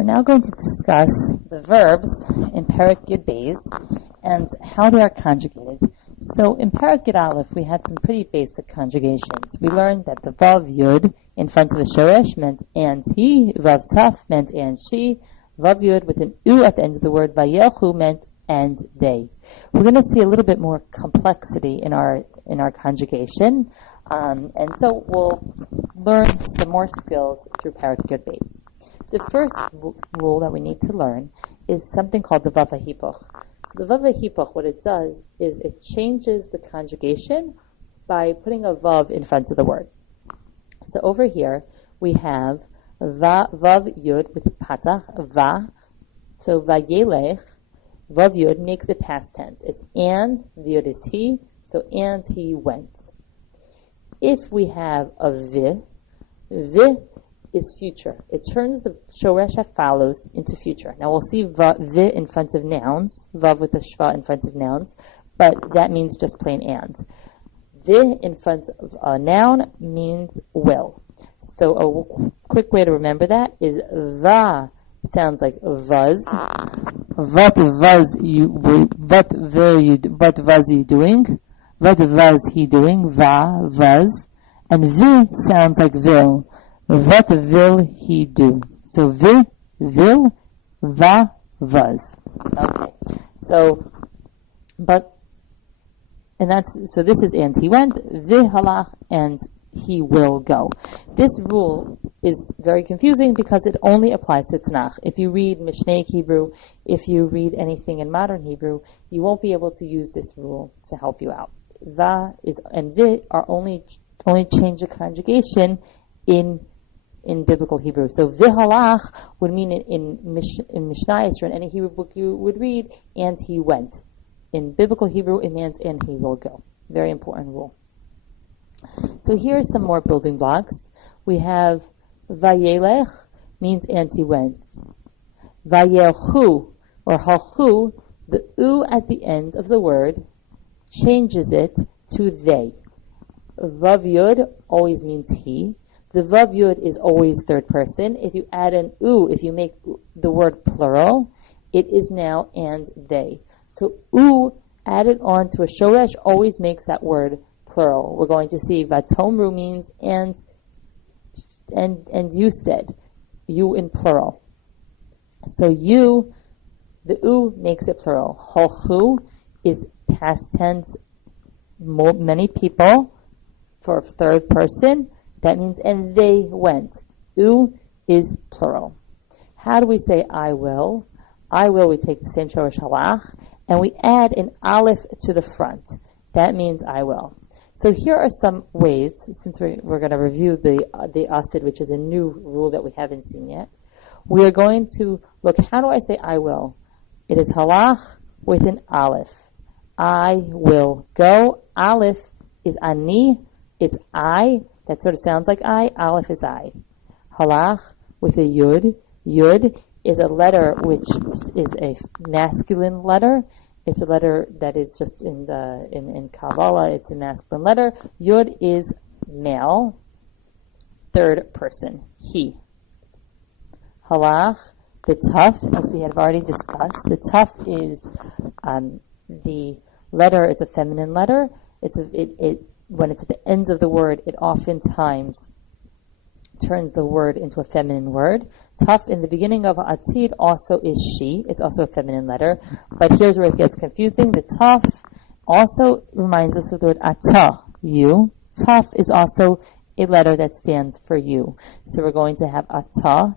We're now going to discuss the verbs in Perek Yud Beis and how they are conjugated. So in Perek Yud Aleph, we had some pretty basic conjugations. We learned that the Vav Yud in front of the Shoresh meant and he, Vav Taf meant and she, Vav Yud with an U at the end of the word, Vayelchu meant and they. We're going to see a little bit more complexity in our conjugation, and so we'll learn some more skills through Perek Yud Beis. The first rule that we need to learn is something called the Vav HaHipuch. So the Vav HaHipuch, what it does is it changes the conjugation by putting a Vav in front of the word. So over here we have Vav Yud with Patach, Va. So Vayelech, Vav Yud makes it past tense. It's and, the Yud is he, so and he went. If we have a Vi is future. It turns the shoresh that follows into future. Now we'll see vi in front of nouns, vav with the shva in front of nouns, but that means just plain and. Vi in front of a noun means will. So a quick way to remember that is va sounds like vuz. What was you doing? What was he doing? Va, vuz. And vi sounds like vil. What will he do? So will, va, was. Okay. So this is and he went, halach, and he will go. This rule is very confusing because it only applies to Tanakh. If you read Mishnaic Hebrew, if you read anything in modern Hebrew, you won't be able to use this rule to help you out. Va and vi are only change of conjugation in biblical Hebrew. So vihalach would mean in Mishnah or in any Hebrew book you would read, and he went. In biblical Hebrew, it means and he will go. Very important rule. So here are some more building blocks. We have vayelech means and he went. Vayelchu or halchu, the u at the end of the word changes it to they. Vav Yud always means he. The Vav Yud is always third person. If you add an u, if you make the word plural, it is now and they. So u added on to a shoresh always makes that word plural. We're going to see vatomru means and you said, you in plural. So you, the u makes it plural. Holchu is past tense, many people for third person. That means, and they went. U is plural. How do we say I will? I will, we take the same shoresh halach, and we add an aleph to the front. That means I will. So here are some ways, since we're going to review the asid, which is a new rule that we haven't seen yet. We are going to look, how do I say I will? It is halach with an aleph. I will go. Aleph is ani, it's I. That sort of sounds like I. Aleph is I. Halach with a yud. Yud is a letter which is a masculine letter. It's a letter that is just in Kabbalah. It's a masculine letter. Yud is male, third person, he. Halach, the taf, as we have already discussed. The taf is the letter. It's a feminine letter. When it's at the ends of the word, it oftentimes turns the word into a feminine word. Taf in the beginning of atid also is she. It's also a feminine letter. But here's where it gets confusing. The taf also reminds us of the word ata, you. Taf is also a letter that stands for you. So we're going to have ata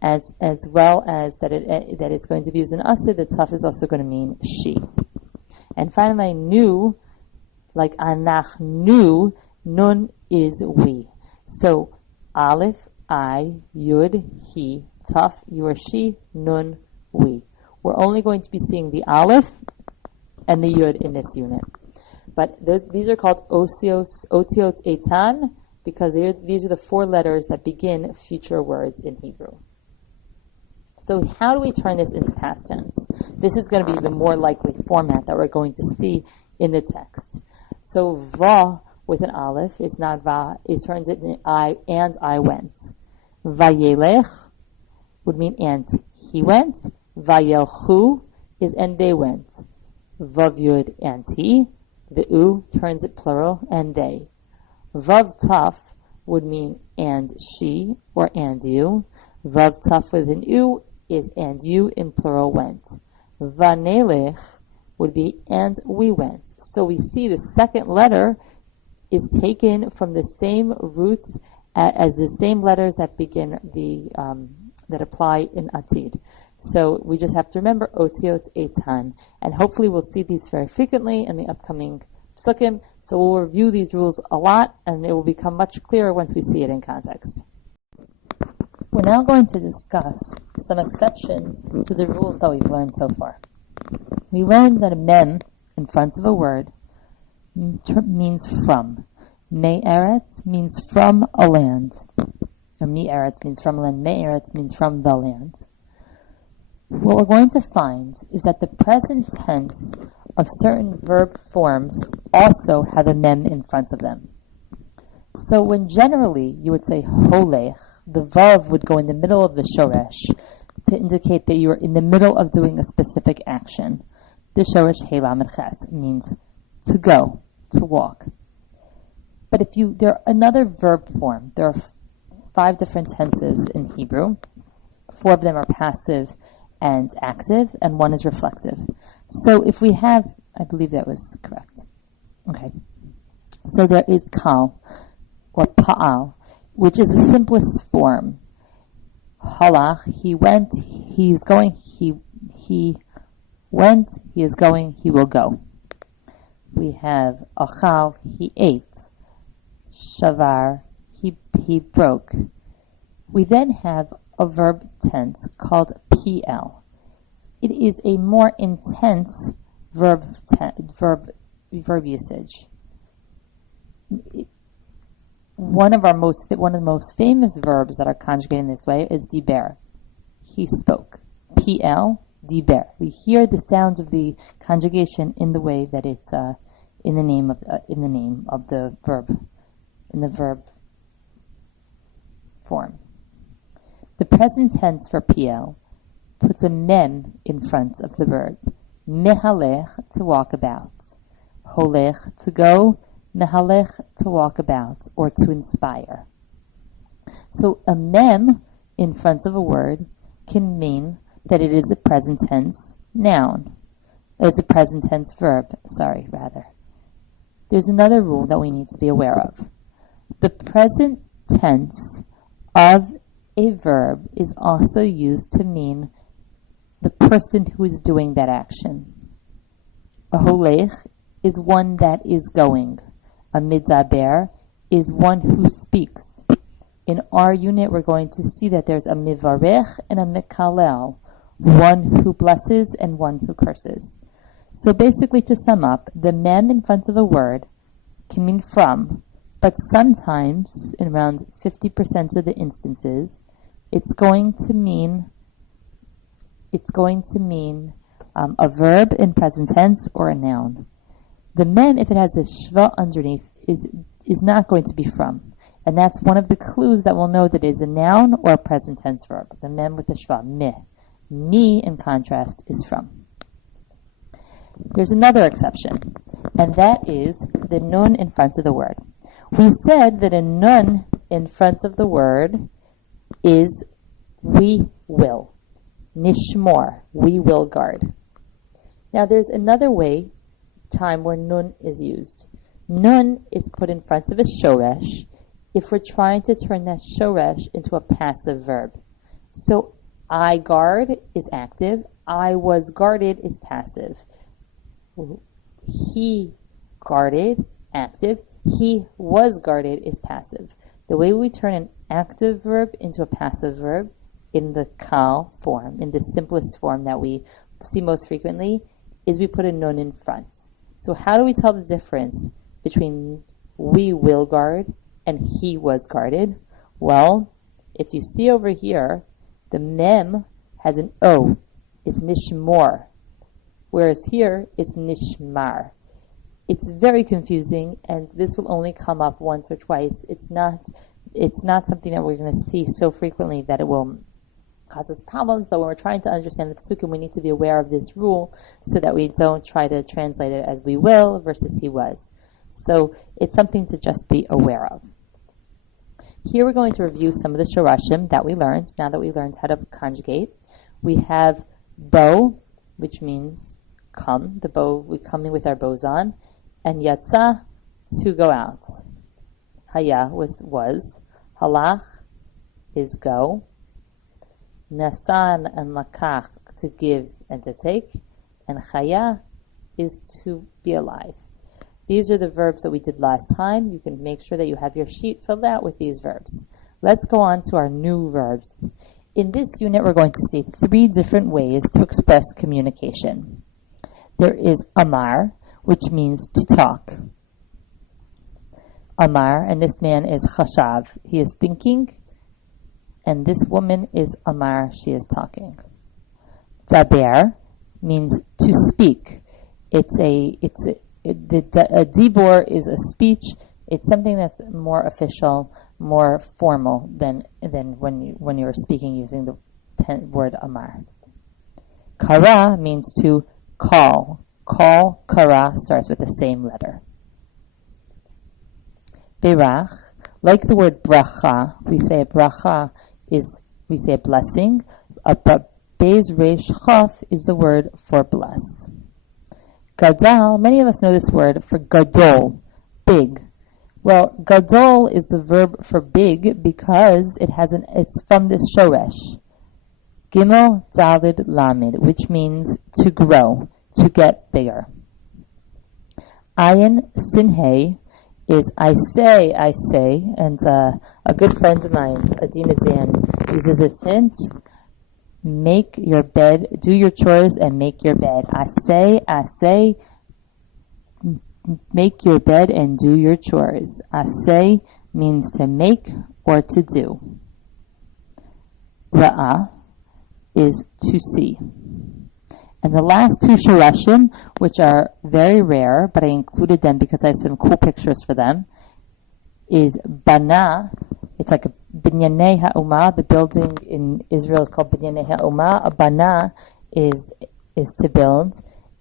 as well as that it's going to be used in asid. The taf is also going to mean she. And finally, nu, like anachnu, nun is we. So aleph, I, yud, he, taf, you or she, nun, we. We're only going to be seeing the aleph and the yud in this unit. But these are called otiot etan because these are the four letters that begin future words in Hebrew. So how do we turn this into past tense? This is going to be the more likely format that we're going to see in the text. So va with an aleph, it's not va, it turns it into I, and I went. Vayelech, would mean and he went. Vayelchu is and they went. Vav Yud and he. The U turns it plural and they. Vav Taf would mean and she or and you. Vav Taf with an U is and you in plural went. Vanelech would be and we went. So we see the second letter is taken from the same roots as the same letters that begin that apply in Atid. So we just have to remember Otiot Eitan, and hopefully we'll see these very frequently in the upcoming Pesukim. So we'll review these rules a lot, and it will become much clearer once we see it in context. We're now going to discuss some exceptions to the rules that we've learned so far. We learned that a mem in front of a word means from. Me'eretz means from a land. Or Me'eretz means from a land. Me'eretz means from the land. What we're going to find is that the present tense of certain verb forms also have a mem in front of them. So when generally you would say holech, the vav would go in the middle of the shoresh to indicate that you are in the middle of doing a specific action. The shoresh hey lamed ches means to go, to walk. But there are another verb form. There are 5 different tenses in Hebrew. 4 of them are passive and active, and 1 is reflective. So if we have, I believe that was correct. Okay. So there is kal, or pa'al, which is the simplest form. Halach, he went, he is going, he went, he is going, he will go. We have achal, he ate. Shavar, he broke. We then have a verb tense called PL. It is a more intense verb usage. One of the most famous verbs that are conjugated in this way is diber. He spoke. PL, diber. We hear the sound of the conjugation in the way that it's in the name of the verb, in the verb form. The present tense for PL puts a mem in front of the verb. Mehalech, to walk about. Holech, to go. Mehalech, to walk about or to inspire. So a mem in front of a word can mean that it is a present tense noun. It's a present tense verb, There's another rule that we need to be aware of. The present tense of a verb is also used to mean the person who is doing that action. A holech is one that is going. A midaber is one who speaks. In our unit, we're going to see that there's a mivarech and a mikalel, one who blesses and one who curses. So basically, to sum up, the mem in front of a word can mean from, but sometimes, in around 50% of the instances, it's going to mean a verb in present tense or a noun. The mem, if it has a shva underneath, is not going to be from. And that's one of the clues that we'll know that it is a noun or a present tense verb. The mem with the shva, me. Me, in contrast, is from. There's another exception, and that is the nun in front of the word. We said that a nun in front of the word is we will. Nishmor, we will guard. Now there's another time where nun is used. Nun is put in front of a shoresh if we're trying to turn that shoresh into a passive verb. So I guard is active, I was guarded is passive. He guarded, active, he was guarded is passive. The way we turn an active verb into a passive verb in the kal form, in the simplest form that we see most frequently, is we put a nun in front. So how do we tell the difference between we will guard and he was guarded? Well, if you see over here, the mem has an O. It's nishmor. Whereas here, it's nishmar. It's very confusing, and this will only come up once or twice. It's not something that we're going to see so frequently that it will causes problems, but when we're trying to understand the Pesukim, we need to be aware of this rule so that we don't try to translate it as we will versus he was. So it's something to just be aware of. Here we're going to review some of the shorashim that we learned, now that we learned how to conjugate. We have bo, which means come, the bow, we come in with our bows on, and yatsa, to go out. Haya was, halach is go, nasan and lakach, to give and to take, and chaya is to be alive. These are the verbs that we did last time. You can make sure that you have your sheet filled out with these verbs. Let's go on to our new verbs. In this unit, we're going to see 3 different ways to express communication. There is amar, which means to talk. Amar, and this man is chashav. He is thinking, and this woman is amar. She is talking. Daber means to speak. A dibor is a speech. It's something that's more official, more formal than when you're speaking using the word amar. Kara means to call. Call, kara, starts with the same letter. Berach, like the word bracha, we say a bracha we say a blessing, but Beis Reish Chaf is the word for bless. Gadal, many of us know this word for gadol, big. Well, gadol is the verb for big because it's from this shoresh. Gimel Dalid Lamed, which means to grow, to get bigger. Ayin Sinhei is I say, and a good friend of mine, Adina Dan, uses this hint. Make your bed, do your chores and make your bed. I say, make your bed and do your chores. I say means to make or to do. Ra'ah is to see. And the last 2 shorashim, which are very rare, but I included them because I have some cool pictures for them, is bana. It's like a binyanei ha'umah. The building in Israel is called binyanei ha'umah. A bana is to build.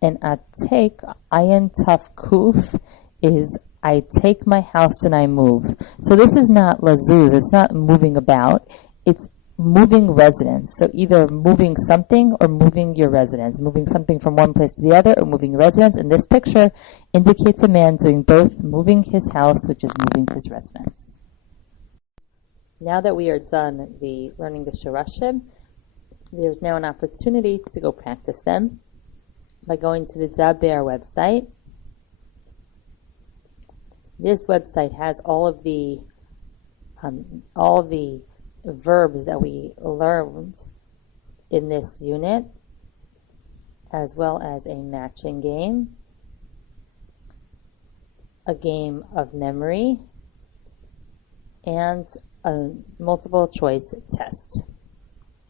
And atek, ayin taf kuf, is I take my house and I move. So this is not lazuz. It's not moving about. It's moving residence. So either moving something or moving your residence. Moving something from one place to the other or moving your residence. And this picture indicates a man doing both, moving his house, which is moving his residence. Now that we are done learning the shorashim, there's now an opportunity to go practice them by going to the Daber website. This website has all of the verbs that we learned in this unit, as well as a matching game, a game of memory, and a multiple choice test.